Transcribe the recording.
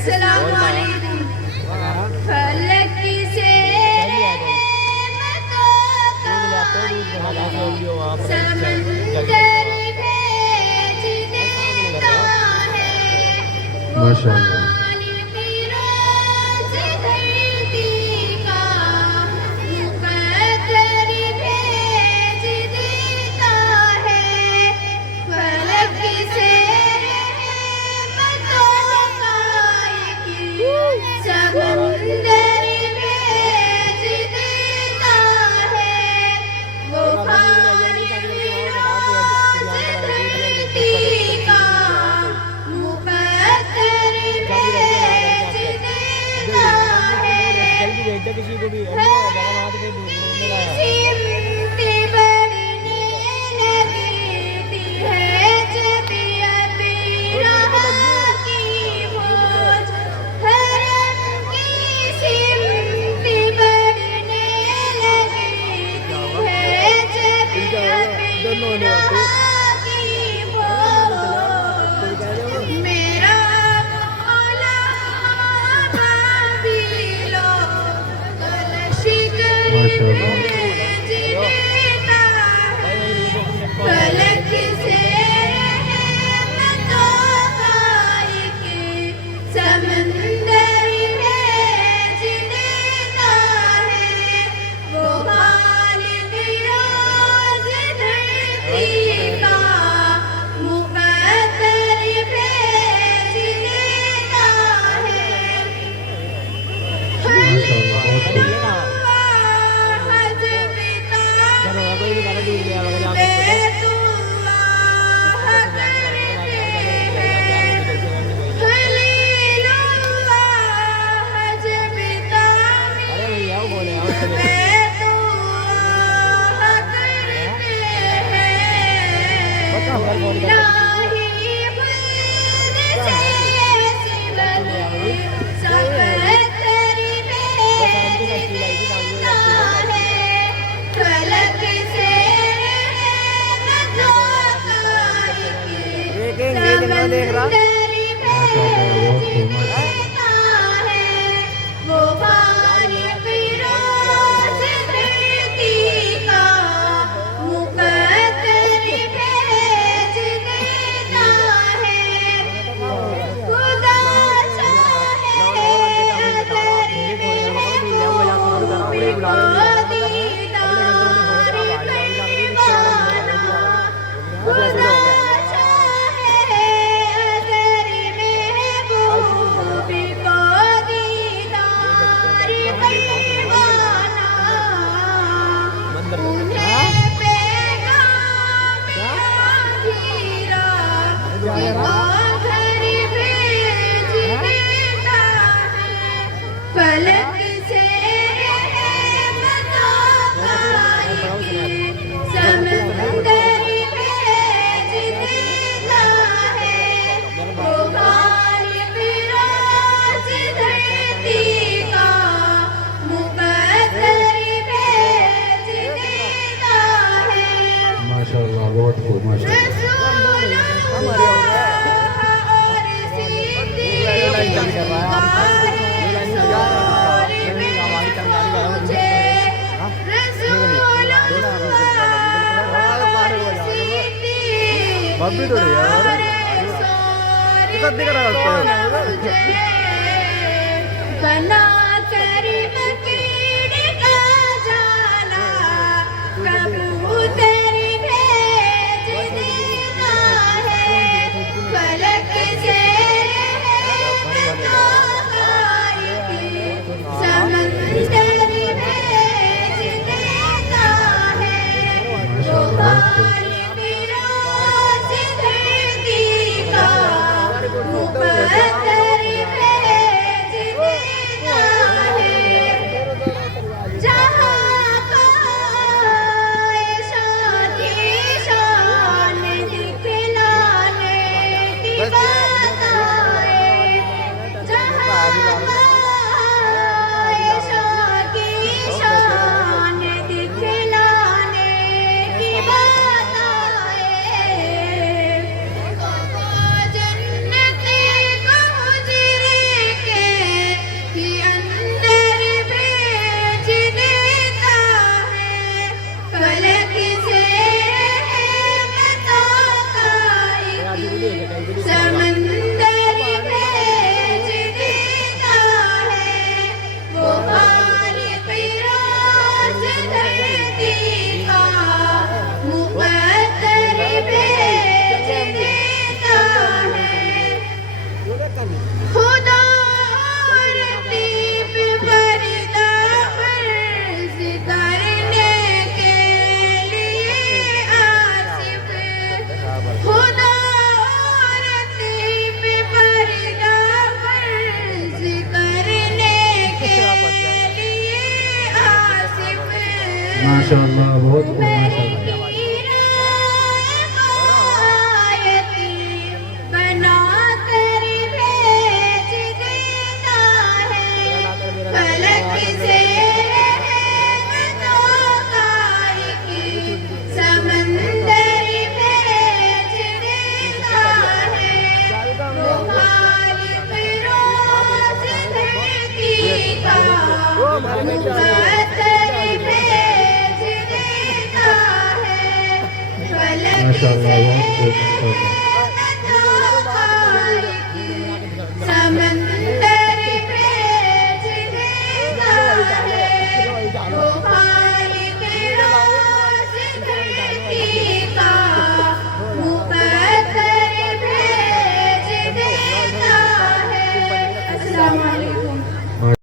अस्सलाम वालेकुम। फलक से समंदर भेज देता है वो खालिक रोज़ धरती का मुक़द्दर भेज देता है। फलक से समंदर भेज देता है वो खालिक रोज़ धरती का मुक़द्दर भेज देता है। सिमटी बढ़ने लगती है जब अभी राह की मौज। हरम की सिमटी बढ़ने लगती है जब अभी राह की मौज। मेरा मौला भी लो कलशिक भेज देता है। फलक से रहमतों का एक समंदर भेज देता है वो खालिक रोज़ धरती का मुक़द्दर भेज देता है। फलक से वो खालिक रोज़ धरती का मुक़द्दर भेज देता है। खुदा चाहे फलक से रहमतों का एक समंदर भेज देता है वो खालिक रोज़ धरती का मुक़द्दर भेज देता है। माशाअल्लाह, बहुत खूब माशाअल्लाह। बब्बी तो नहीं यार कितना दिख रहा है बना कर मकीड़ का जाला कबूतर भेज देता है। फलक से रहमतों का एक समंदर भेज देता है वो खालिक रोज़ धरती का मुक़द्दर खुदा रतीब फरिदा फर्ज करने के लिए आसिफ खुदा रतीब फरिदा फर्ज करने के लिए आसिफ माशाअल्लाह बहुत खूब माशाअल्लाह बना कर भेज देता है फलक से समंदर भेज देता है मुखालिफ रोज धरती का मुकद्दर भेज देता है फलक माशाअल्लाह से बहुत खूब माशाअल्लाह